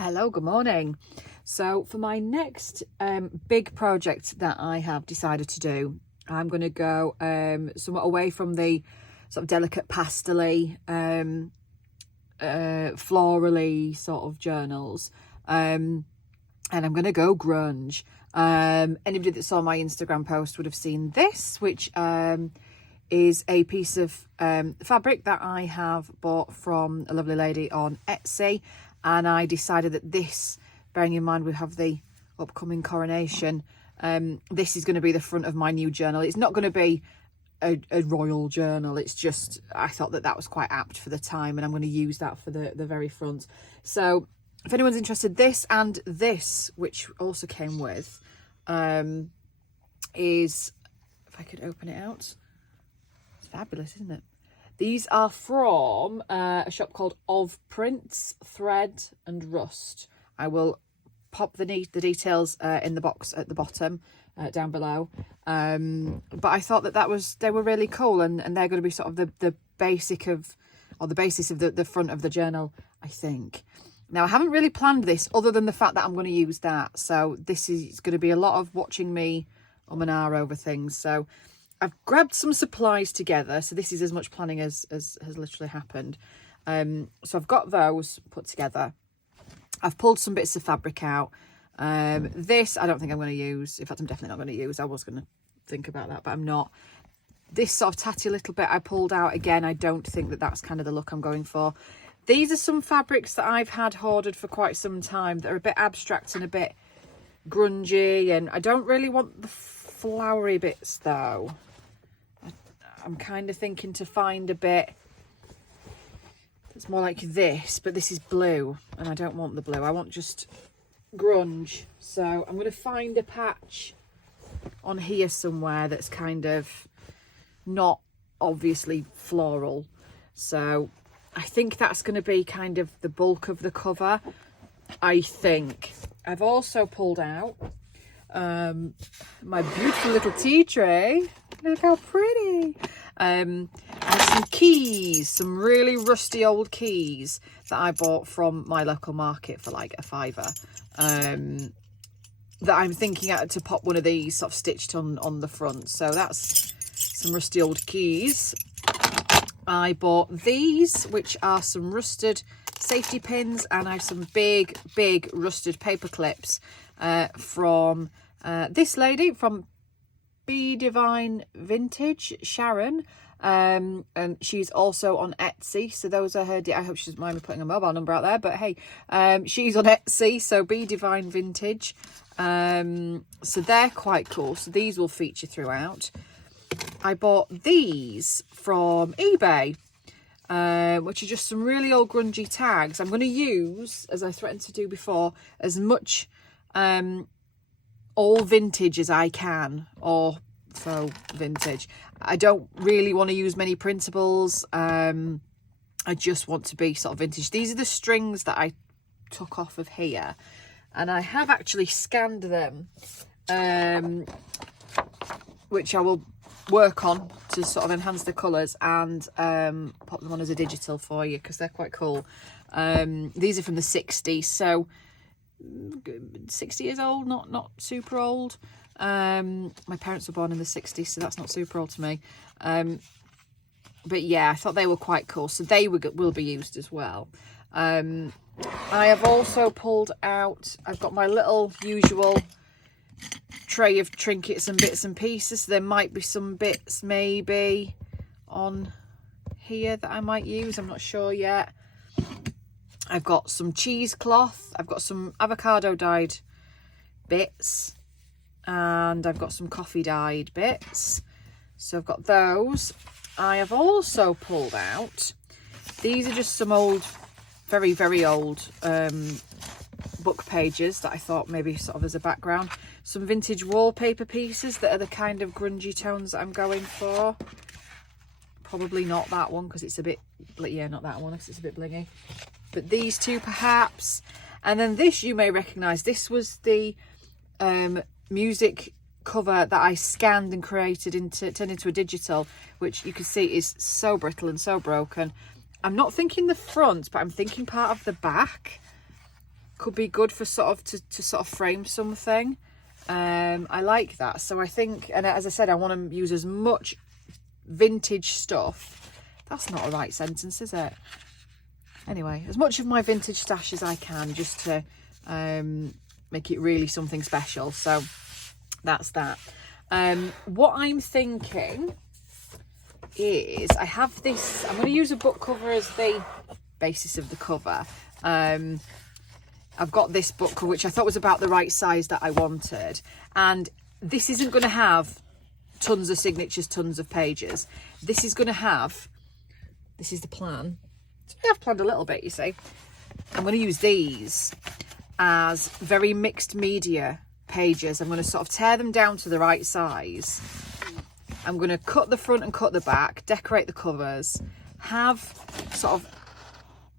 Hello, good morning. So for my next big project that I have decided to do, I'm going to go somewhat away from the sort of delicate pastel-y, florally sort of journals, and I'm going to go grunge. Anybody that saw my Instagram post would have seen this, which is a piece of fabric that I have bought from a lovely lady on Etsy. And I decided that this, bearing in mind we have the upcoming coronation, this is going to be the front of my new journal. It's not going to be a royal journal. It's just, I thought that was quite apt for the time, and I'm going to use that for the very front. So if anyone's interested, this and this, which also came with, is, if I could open it out, it's fabulous, isn't it? These are from a shop called Of Prints, Thread and Rust. I will pop the details in the box at the bottom down below. But I thought that they were really cool, and they're going to be sort of the basic of, or the basis of the front of the journal, I think. Now, I haven't really planned this other than the fact that I'm going to use that. So this is going to be a lot of watching me and over things. So I've grabbed some supplies together, so this is as much planning as has literally happened. So I've got those put together. I've pulled some bits of fabric out. This I don't think I'm going to use. In fact, I'm definitely not going to use. I was going to think about that, but I'm not. This sort of tatty little bit I pulled out. Again, I don't think that's kind of the look I'm going for. These are some fabrics that I've had hoarded for quite some time that are a bit abstract and a bit grungy, and I don't really want the flowery bits though. I'm kind of thinking to find a bit that's more like this, but this is blue and I don't want the blue. I want just grunge. So I'm going to find a patch on here somewhere that's kind of not obviously floral. So I think that's going to be kind of the bulk of the cover, I think. I've also pulled out my beautiful little tea tray. Look how pretty. And some keys, some really rusty old keys that I bought from my local market for like £5. That I'm thinking to pop one of these sort of stitched on the front. So that's some rusty old keys. I bought these, which are some rusted safety pins, and I have some big rusted paper clips from this lady from BeaDivineVintage, Sharon, and she's also on Etsy. So those are her. I hope she doesn't mind me putting a mobile number out there, but hey, she's on Etsy, so BeaDivineVintage. So they're quite cool. So these will feature throughout. I bought these from eBay, which are just some really old grungy tags. I'm going to use, as I threatened to do before, as much all vintage as I can, or faux vintage. I don't really want to use many printables. I just want to be sort of vintage. These are the strings that I took off of here, and I have actually scanned them, which I will work on to sort of enhance the colours and pop them on as a digital for you, because they're quite cool. These are from the 60s, so 60 years old, not super old. My parents were born in the 60s, so that's not super old to me. But yeah, I thought they were quite cool, so they will be used as well. I have also pulled out, I've got my little usual tray of trinkets and bits and pieces. So there might be some bits maybe on here that I might use, I'm not sure yet. I've got some cheesecloth, I've got some avocado dyed bits, and I've got some coffee dyed bits. So I've got those. I have also pulled out, these are just some old, very old book pages that I thought maybe sort of as a background. Some vintage wallpaper pieces that are the kind of grungy tones that I'm going for. Probably not that one because it's a bit, yeah, not that one because it's a bit blingy. But these two perhaps. And then this you may recognise. This was the music cover that I scanned and turned into a digital, which you can see is so brittle and so broken. I'm not thinking the front, but I'm thinking part of the back. could be good for sort of to sort of frame something. I like that. So I think, and as I said, I want to use as much vintage stuff. That's not a right sentence, is it? Anyway, as much of my vintage stash as I can, just to make it really something special. So that's that. What I'm thinking is I have this, I'm going to use a book cover as the basis of the cover. I've got this book cover, which I thought was about the right size that I wanted. And this isn't going to have tons of signatures, tons of pages. This is going to have, this is the plan. So I've planned a little bit, you see. I'm going to use these as very mixed media pages. I'm going to sort of tear them down to the right size. I'm going to cut the front and cut the back, decorate the covers, have sort of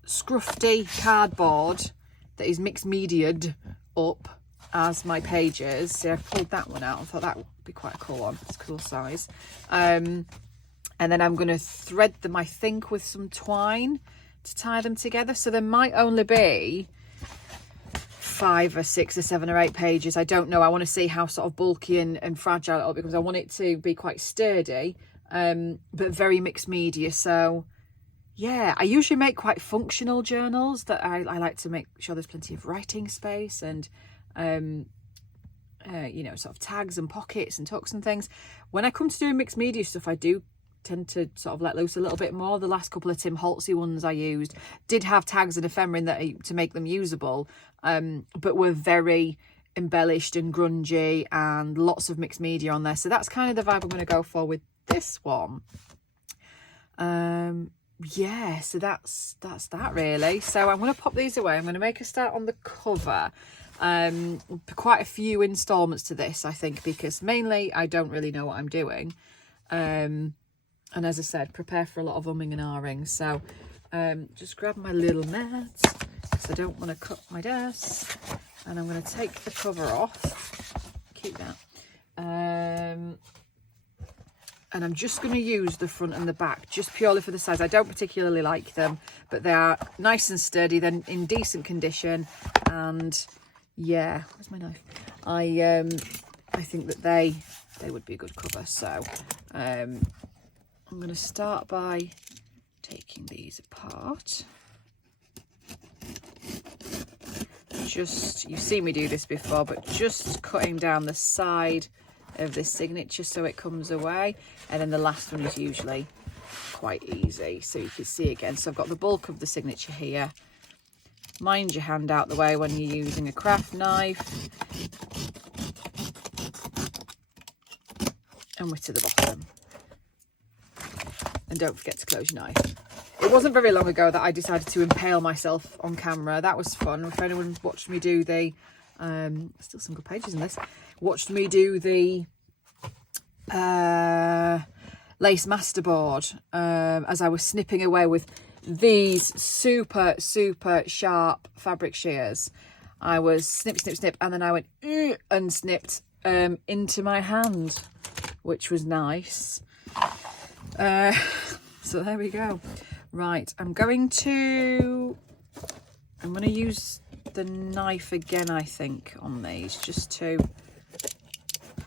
scruffy cardboard that is mixed mediaed up as my pages. See, I pulled that one out. I thought that would be quite a cool one. It's a cool size. And then I'm going to thread them, I think, with some twine to tie them together. So there might only be 5 or 6 or 7 or 8 pages. I don't know. I want to see how sort of bulky and fragile it'll be, because I want it to be quite sturdy, but very mixed media. So yeah, I usually make quite functional journals that I like to make sure there's plenty of writing space and you know, sort of tags and pockets and tucks and things. When I come to doing mixed media stuff, I do tend to sort of let loose a little bit more. The last couple of Tim Holtzy ones I used did have tags and ephemera in that to make them usable, but were very embellished and grungy and lots of mixed media on there. So that's kind of the vibe I'm going to go for with this one. Yeah, so that's that really. So I'm going to pop these away. I'm going to make a start on the cover. Quite a few installments to this, I think, because mainly I don't really know what I'm doing. And as I said, prepare for a lot of umming and ahhing. So just grab my little mat, because I don't want to cut my desk. And I'm going to take the cover off. Keep that. And I'm just going to use the front and the back, just purely for the size. I don't particularly like them, but they are nice and sturdy. They're in decent condition. And yeah, where's my knife? I think that they would be a good cover. So I'm going to start by taking these apart. Just, you've seen me do this before, but just cutting down the side of this signature so it comes away, and then the last one is usually quite easy, so you can see again. So I've got the bulk of the signature here. Mind your hand out the way when you're using a craft knife, and we're to the bottom. And don't forget to close your knife. It wasn't very long ago that I decided to impale myself on camera. That was fun. If anyone watched me do the still some good pages in this, watched me do the lace masterboard as I was snipping away with these super sharp fabric shears. I was snip, and then I went and snipped into my hand, which was nice. So there we go. Right, I'm going to use the knife again, I think, on these, just to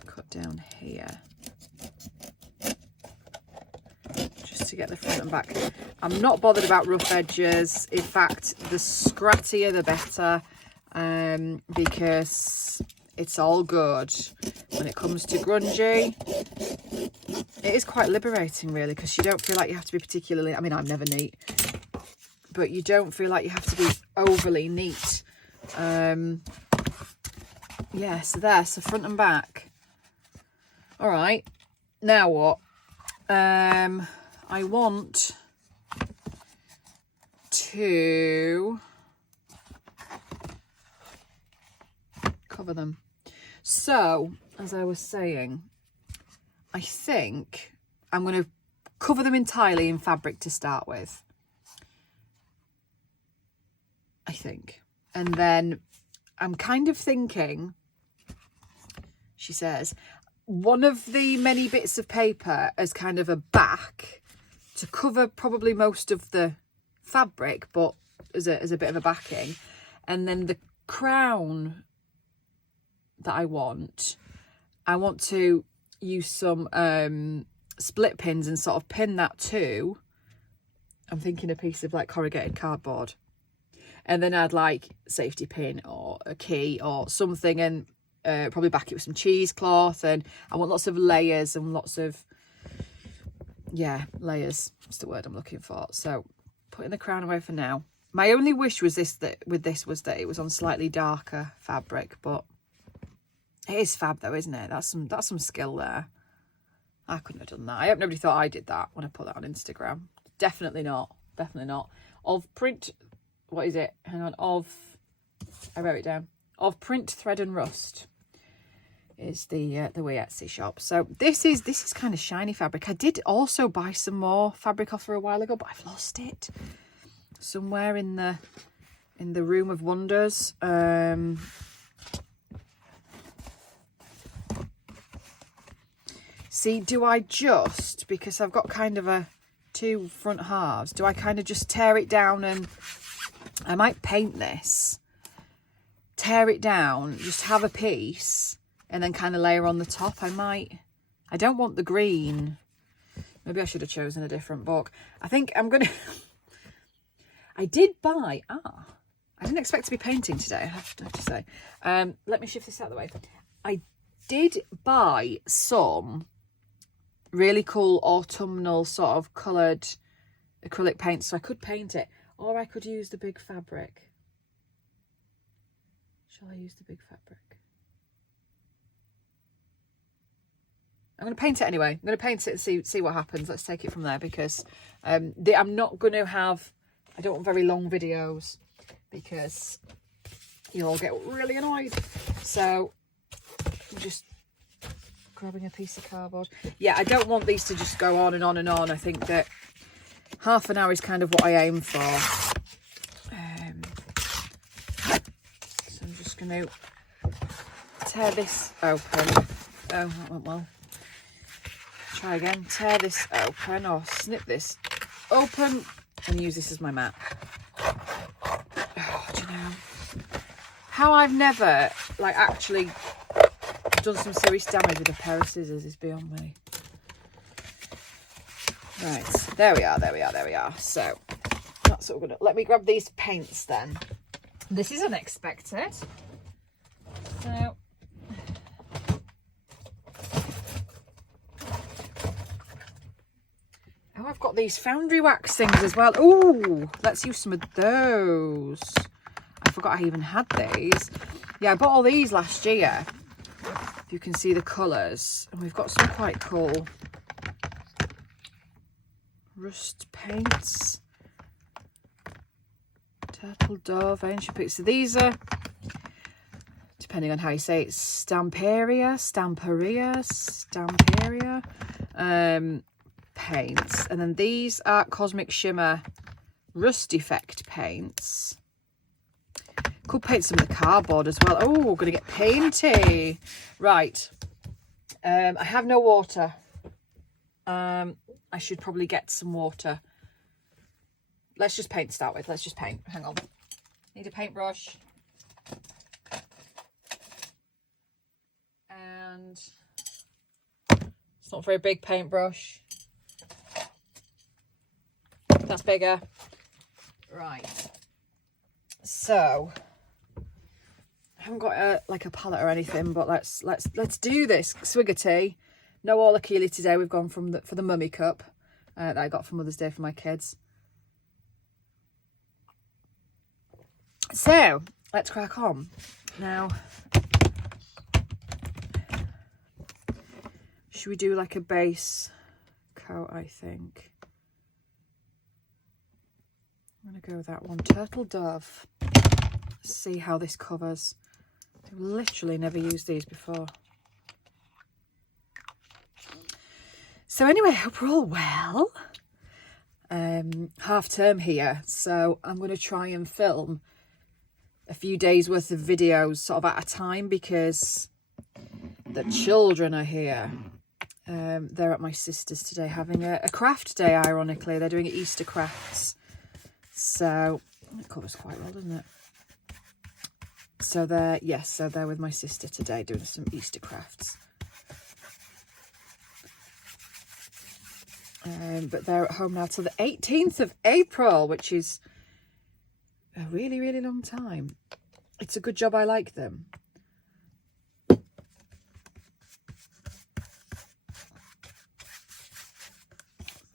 cut down here, just to get the front and back. I'm not bothered about rough edges. In fact, the scrattier the better, because it's all good when it comes to grungy. It is quite liberating, really, because you don't feel like you have to be particularly, I mean, I'm never neat, but you don't feel like you have to be overly neat. Yeah, so there, so front and back. All right, now what? I want to cover them. So, as I was saying, I think I'm going to cover them entirely in fabric to start with. I think. And then I'm kind of thinking, she says, one of the many bits of paper as kind of a back to cover probably most of the fabric, but as a bit of a backing. And then crown that I want to use some split pins and sort of pin that to, I'm thinking a piece of like corrugated cardboard, and then I'd like safety pin or a key or something, and probably back it with some cheesecloth. And I want lots of layers and lots of, yeah, layers, that's the word I'm looking for. So putting the crown away for now. My only wish was that it was on slightly darker fabric, but it is fab though, isn't it? That's some skill there. I couldn't have done that. I hope nobody thought I did that when I put that on Instagram. Definitely not. Definitely not. Of print, what is it? Hang on. I wrote it down. Of Print, Thread and Rust is the wee Etsy shop. So this is kind of shiny fabric. I did also buy some more fabric off her a while ago, but I've lost it somewhere in the Room of Wonders. See, do I just, because I've got kind of two front halves, do I kind of just tear it down, and I might paint this, tear it down, just have a piece, and then kind of layer on the top? I don't want the green. Maybe I should have chosen a different book. I think I'm going to, I did buy, I didn't expect to be painting today, I have to say. Let me shift this out of the way. I did buy some really cool autumnal sort of coloured acrylic paint, so I could paint it, or I could use the big fabric. Shall I use the big fabric? I'm going to paint it anyway. I'm going to paint it and see what happens. Let's take it from there, because I'm not going to have, I don't want very long videos because you'll all get really annoyed. So I'm just grabbing a piece of cardboard. Yeah, I don't want these to just go on and on and on. I think that half an hour is kind of what I aim for. So I'm just going to tear this open. Oh, that went well. Try again. Tear this open, or snip this open, and use this as my mat. Oh, do you know how I've never like actually done some serious damage with a pair of scissors is beyond me. Right, there we are. So that's what we're gonna, let me grab these paints then. This is unexpected. So I've got these foundry wax things as well. Ooh, let's use some of those. I forgot I even had these. Yeah, I bought all these last year. You can see the colours, and we've got some quite cool rust paints, turtle dove, ancient picks. So these are, depending on how you say it, Stamperia paints. And then these are Cosmic Shimmer Rust Effect paints. Could paint some of the cardboard as well. Oh, we're going to get painty. Right. I have no water. I should probably get some water. Let's just paint to start with. Let's just paint. Hang on. Need a paintbrush. And it's not a very big paintbrush. That's bigger. Right. So I haven't got like a palette or anything, but let's do this. Swig of tea. No all Achille today. We've gone for the mummy cup that I got for Mother's Day for my kids. So let's crack on. Now, should we do like a base coat? I think I'm gonna go with that one. Turtle Dove. See how this covers. I've literally never used these before. So anyway, I hope we're all well. Half term here, so I'm going to try and film a few days worth of videos sort of at a time, because the children are here. They're at my sister's today having a craft day, ironically. They're doing Easter crafts. So it covers quite well, doesn't it? So they're, yes, so they're with my sister today doing some Easter crafts. But they're at home now till the 18th of April, which is a really, really long time. It's a good job I like them.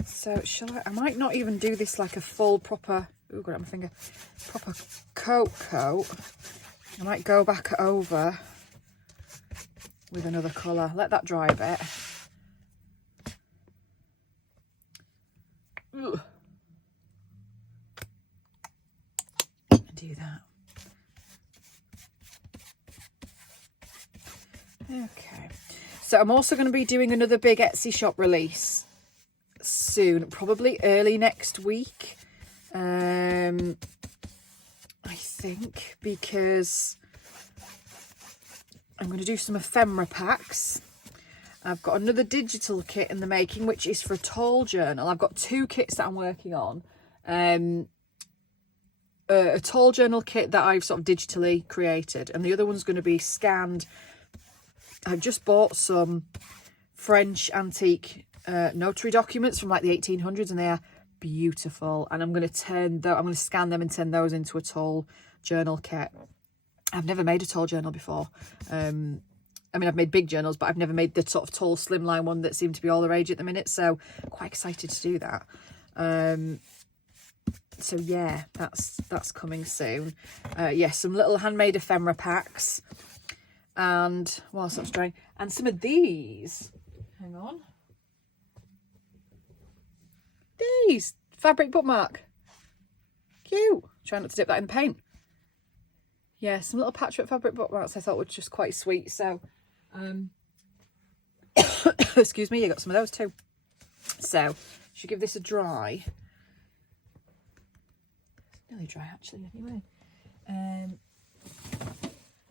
So I might not even do this like a full proper, ooh, got it on my finger, proper coat. I might go back over with another colour. Let that dry a bit. Ugh. Do that. Okay. So I'm also going to be doing another big Etsy shop release soon, probably early next week. I think, because I'm going to do some ephemera packs. I've got another digital kit in the making, which is for a tall journal. I've got 2 kits that I'm working on. A tall journal kit that I've sort of digitally created, and the other one's going to be scanned. I've just bought some French antique notary documents from like the 1800s, and they are beautiful. And I'm going to scan them and turn those into a tall journal kit. I've never made a tall journal before. I mean, I've made big journals, but I've never made the sort of tall slimline one that seemed to be all the rage at the minute. So quite excited to do that. So yeah, that's coming soon. Yes, some little handmade ephemera packs. And whilst that's drying, and some of these, hang on. These fabric bookmark. Cute. Try not to dip that in the paint. Yeah, some little patchwork fabric bookmarks I thought were just quite sweet. So, excuse me, you got some of those too. So, should give this a dry. It's nearly dry actually anyway.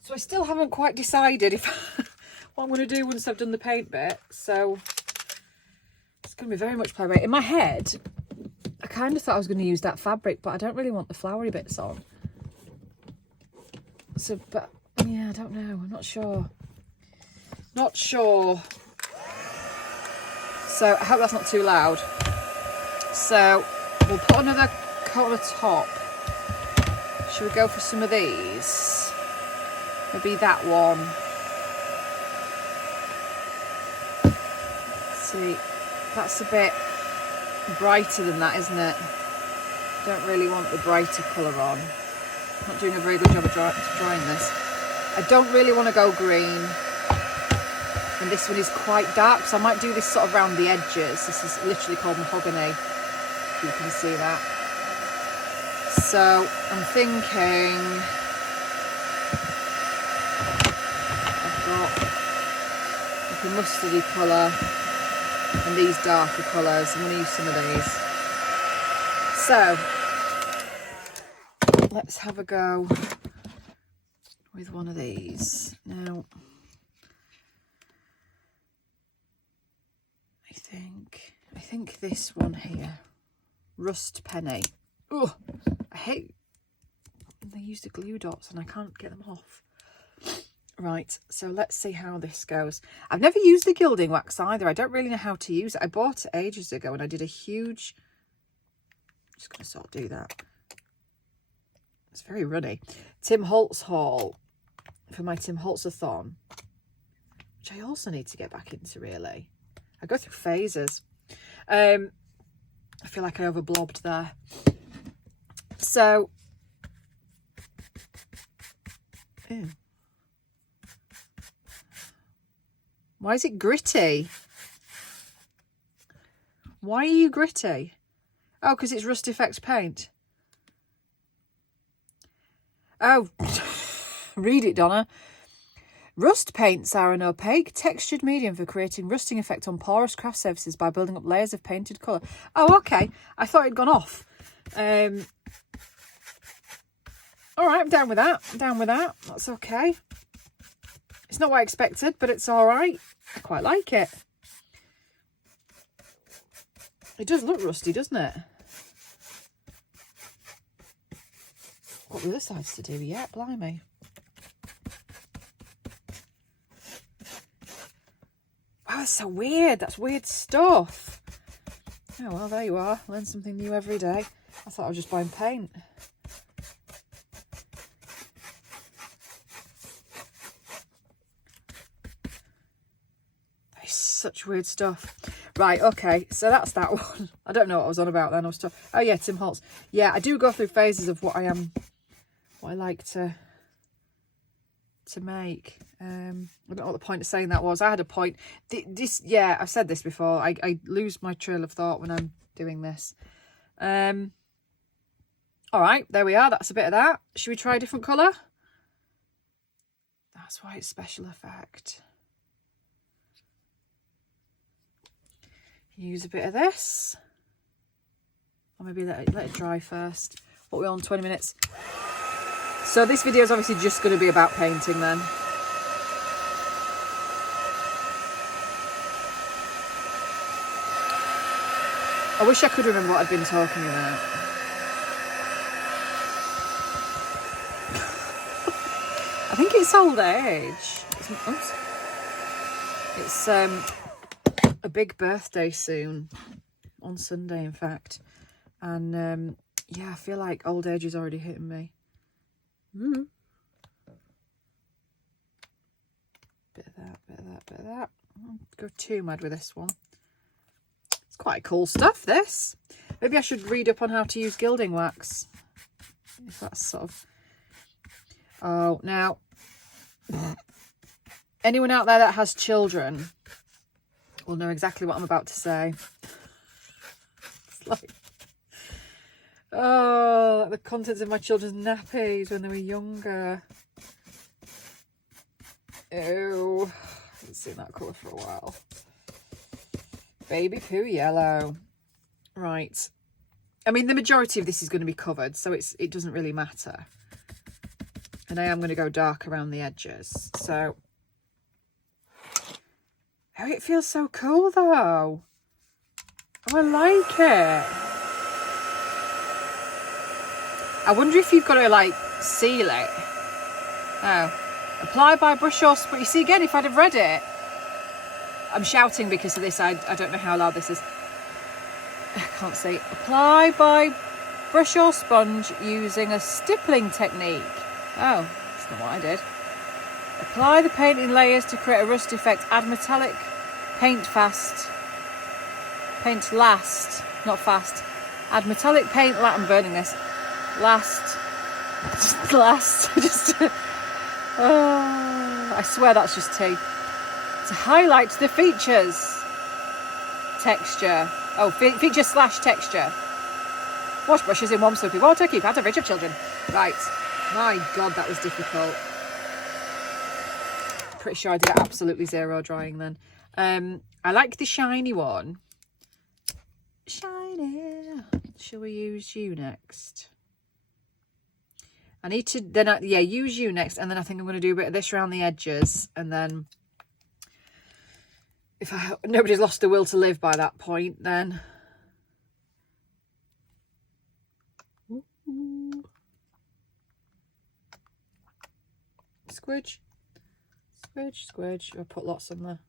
So I still haven't quite decided if what I'm going to do once I've done the paint bit. So it's going to be very much play rate. In my head, I kind of thought I was going to use that fabric, but I don't really want the flowery bits on. So, but yeah, I don't know. I'm not sure. Not sure. So I hope that's not too loud. So we'll put another coat on the top. Should we go for some of these? Maybe that one. See, that's a bit brighter than that, isn't it? Don't really want the brighter colour on. Not doing a very good job of drying this. I don't really want to go green. And this one is quite dark, so I might do this sort of around the edges. This is literally called mahogany, if you can see that. So I'm thinking I've got like a mustardy colour and these darker colours. I'm going to use some of these. So let's have a go with one of these. Now, I think this one here, Rust Penny. Oh, I hate they use the glue dots and I can't get them off. Right, so let's see how this goes. I've never used the gilding wax either. I don't really know how to use it. I bought it ages ago and I did a huge, I'm just going to sort of do that. It's very runny. Tim Holtz haul for my Tim Holtz-a-thon, which I also need to get back into really. I go through phases. I feel like I overblobbed there. So, ew. Why is it gritty? Why are you gritty? Oh, because it's Rust Effects paint. Oh, read it, Donna. Rust paints are an opaque, textured medium for creating rusting effect on porous craft surfaces by building up layers of painted colour. Oh, okay. I thought it'd gone off. All right, I'm down with that. I'm down with that. That's okay. It's not what I expected, but it's all right. I quite like it. It does look rusty, doesn't it? Got the other sides to do yet, blimey. Oh, it's so weird. That's weird stuff. Oh, well, there you are. Learn something new every day. I thought I was just buying paint. That is such weird stuff. Right, okay, so that's that one. I don't know what I was on about then. I was talking. Oh yeah, Tim Holtz. Yeah, I do go through phases of what I like to make. I don't know what the point of saying that was. I had a point. Yeah, I've said this before. I lose my trail of thought when I'm doing this. All right, there we are. That's a bit of that. Should we try a different colour? That's why it's special effect. Use a bit of this. Or maybe let it dry first. What are we on, 20 minutes? So this video is obviously just going to be about painting then. I wish I could remember what I'd been talking about. I think it's old age. It's a big birthday soon. On Sunday, in fact. And yeah, I feel like old age is already hitting me. Bit of that, bit of that, bit of that. I'll go too mad with this one. It's quite cool stuff, this. Maybe I should read up on how to use gilding wax. If that's sort of... Oh, now... Anyone out there that has children will know exactly what I'm about to say. It's like... Oh, like the contents of my children's nappies when they were younger. Ew. I haven't seen that colour for a while. Baby poo yellow. Right. I mean, the majority of this is going to be covered, so it doesn't really matter. And I am going to go dark around the edges. So, oh, it feels so cool though. Oh, I like it. I wonder if you've got to like seal it. Oh, apply by brush or spray. You see, again, if I'd have read it. I'm shouting because of this. I don't know how loud this is. I can't see. Apply by brush or sponge using a stippling technique. Oh, that's not what I did. Apply the paint in layers to create a rust effect. Add metallic paint fast. Paint last, not fast. Add metallic paint. I'm burning this. Last. Just. I swear that's just tea. To highlight the features. Texture. Oh, feature slash texture. Wash brushes in warm soapy water. Keep out of reach of children. Right. My God, that was difficult. Pretty sure I did absolutely zero drying then. I like the shiny one. Shiny. Shall we use you next? I need to then, yeah, use you next. And then I think I'm going to do a bit of this around the edges. And then if nobody's lost the will to live by that point, then... Squidge. Squidge, squidge. I'll put lots on there.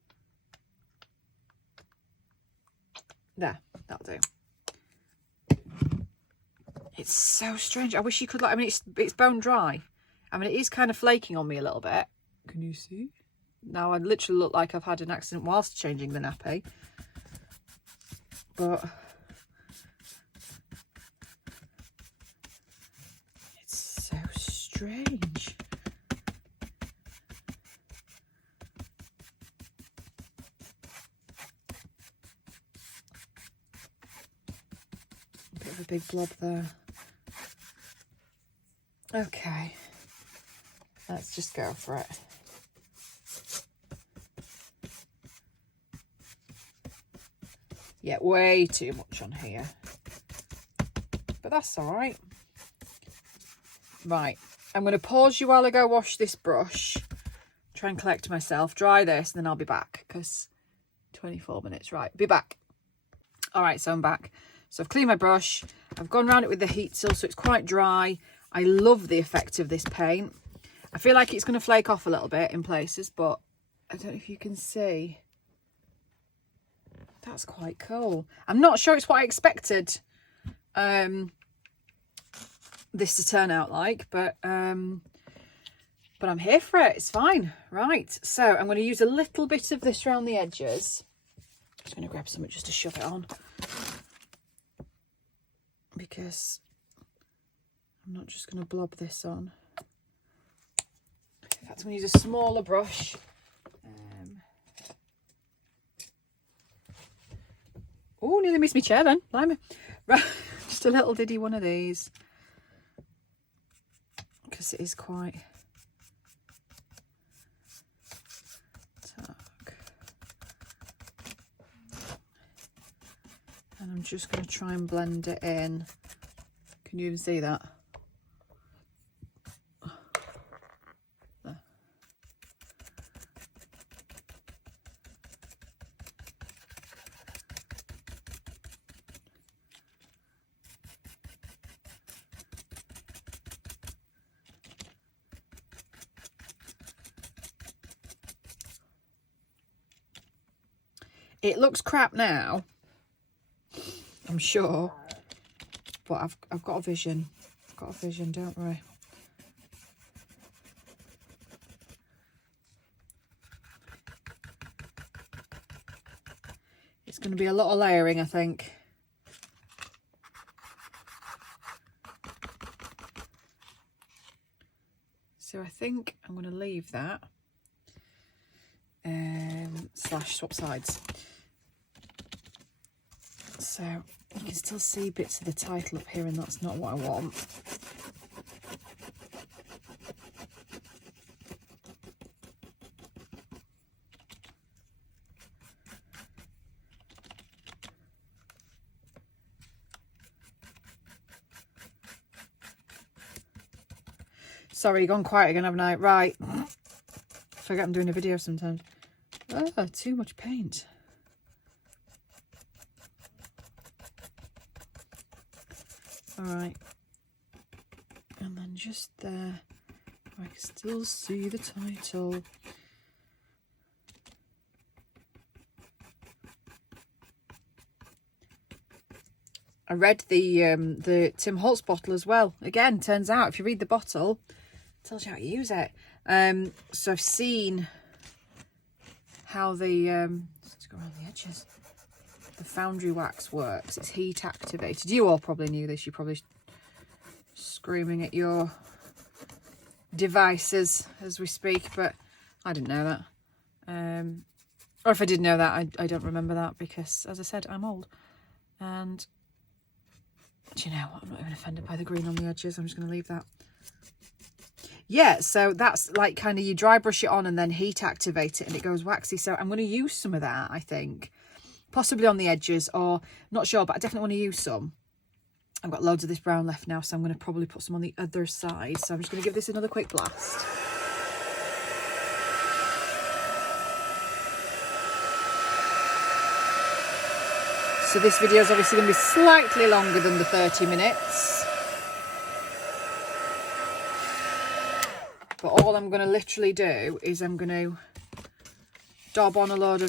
There, that'll do. It's so strange. I wish you could, like, I mean, it's bone dry. I mean, it is kind of flaking on me a little bit. Can you see? Now I literally look like I've had an accident whilst changing the nappy. But it's so strange. A bit of a big blob there. Okay. Let's just go for it. Yeah, way too much on here. But that's all right. Right. I'm going to pause you while I go wash this brush. Try and collect myself. Dry this, and then I'll be back. Because 24 minutes. Right. Be back. All right, so I'm back. So I've cleaned my brush. I've gone around it with the heat seal, so it's quite dry. I love the effect of this paint. I feel like it's going to flake off a little bit in places, but I don't know if you can see. That's quite cool. I'm not sure it's what I expected this to turn out like, but I'm here for it. It's fine. Right, so I'm going to use a little bit of this around the edges. I'm just going to grab something just to shove it on, because I'm not just going to blob this on. In fact, I'm going to use a smaller brush. Oh, nearly missed my chair then. Blimey. Right, just a little diddy one of these, because it is quite dark. And I'm just going to try and blend it in. Can you even see that? There. It looks crap now, I'm sure, but I've got a vision. I've got a vision, don't worry. It's going to be a lot of layering, I think. So I think I'm going to leave that. Slash swap sides. So you can still see bits of the title up here, and that's not what I want. Sorry, gone quiet again, haven't I? Right. Forget I'm doing a video sometimes. Oh, too much paint. All right. And then just there, I can still see the title. I read the Tim Holtz bottle as well. Again, turns out if you read the bottle, it tells you how to use it. So I've seen how the let's go around the edges. The foundry wax works. It's heat activated. You all probably knew this. You're probably screaming at your devices as we speak, but I didn't know that. Or if I did know that, I don't remember that, because, as I said, I'm old. And do you know what? I'm not even offended by the green on the edges. I'm just going to leave that. Yeah, so that's like kind of you dry brush it on and then heat activate it and it goes waxy. So I'm going to use some of that, I think. Possibly on the edges, or not sure, but I definitely want to use some. I've got loads of this brown left now, so I'm going to probably put some on the other side. So I'm just going to give this another quick blast. So this video is obviously going to be slightly longer than the 30 minutes. But all I'm going to literally do is I'm going to daub on a load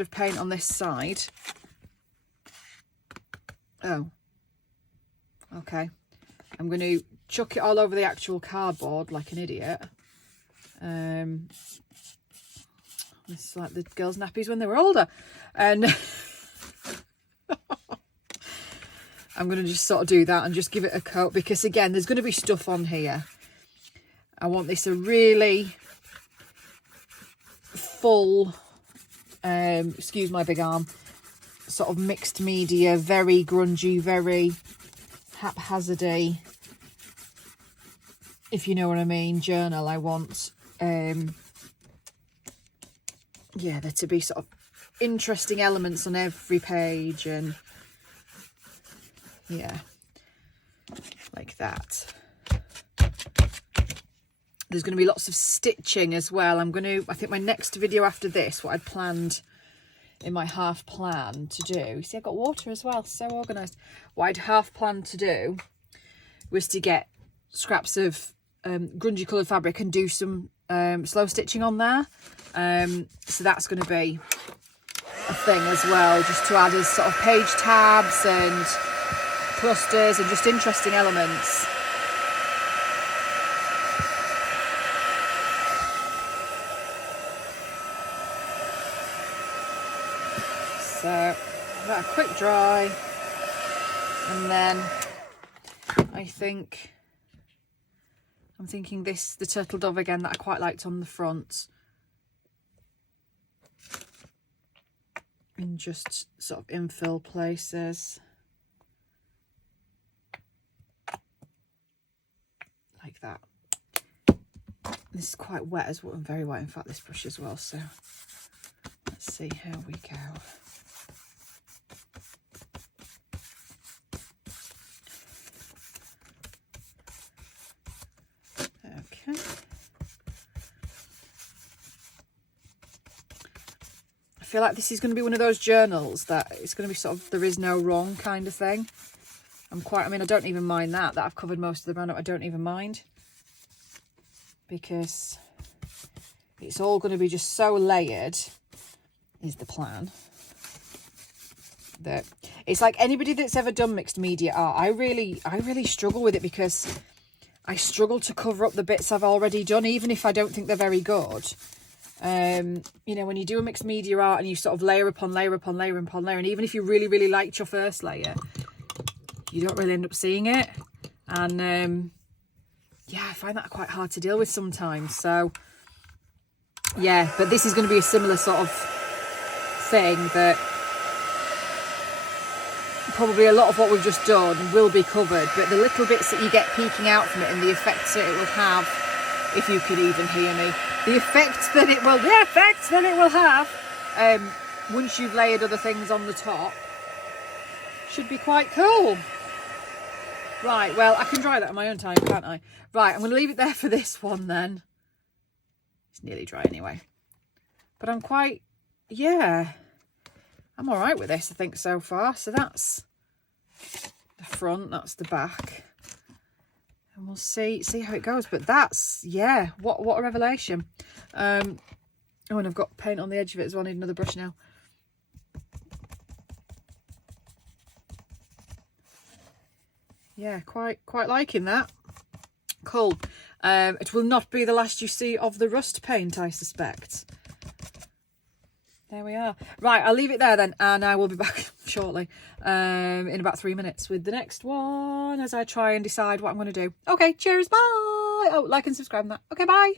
of paint on this side. Oh, okay. I'm going to chuck it all over the actual cardboard like an idiot. This is like the girls' nappies when they were older. And I'm going to just sort of do that and just give it a coat, because again, there's going to be stuff on here. I want this a really full, excuse my big arm, sort of mixed media, very grungy, very haphazardy, if you know what I mean, journal. I want, yeah, there to be sort of interesting elements on every page, and yeah, like that. There's going to be lots of stitching as well. I think my next video after this, what I'd planned in my half plan to do, you see I got water as well, so organised. What I'd half planned to do was to get scraps of grungy coloured fabric and do some slow stitching on there. So that's going to be a thing as well, just to add as sort of page tabs and clusters and just interesting elements. So that a quick dry, and then I'm thinking this, the turtle dove again, that I quite liked on the front, and just sort of infill places like that. This is quite wet as well, and very wet in fact, this brush as well, so let's see how we go. Okay. I feel like this is going to be one of those journals that it's going to be sort of there is no wrong kind of thing. I mean, I don't even mind that I've covered most of the brand up. I don't even mind, because it's all going to be just so layered, is the plan. That it's like anybody that's ever done mixed media art, I really struggle with it, because I struggle to cover up the bits I've already done, even if I don't think they're very good. You know, when you do a mixed media art and you sort of layer upon layer upon layer upon layer, and even if you really liked your first layer, you don't really end up seeing it. And yeah, I find that quite hard to deal with sometimes. So yeah, but this is going to be a similar sort of thing, that probably a lot of what we've just done will be covered, but the little bits that you get peeking out from it and the effects that it will have, if you could even hear me, the effects that it will have once you've layered other things on the top, should be quite cool. Right, well, I can dry that on my own time, can't I? Right, I'm going to leave it there for this one then. It's nearly dry anyway. But I'm quite, yeah, I'm all right with this, I think, so far. So that's the front, that's the back. And we'll see how it goes. But that's, yeah, what a revelation. Oh, and I've got paint on the edge of it as well. I need another brush now. Yeah, quite liking that. Cool. It will not be the last you see of the rust paint, I suspect. There we are. Right, I'll leave it there then, and I will be back shortly, in about 3 minutes with the next one, as I try and decide what I'm going to do. Okay, cheers, bye. Oh, like and subscribe and that. Okay, bye.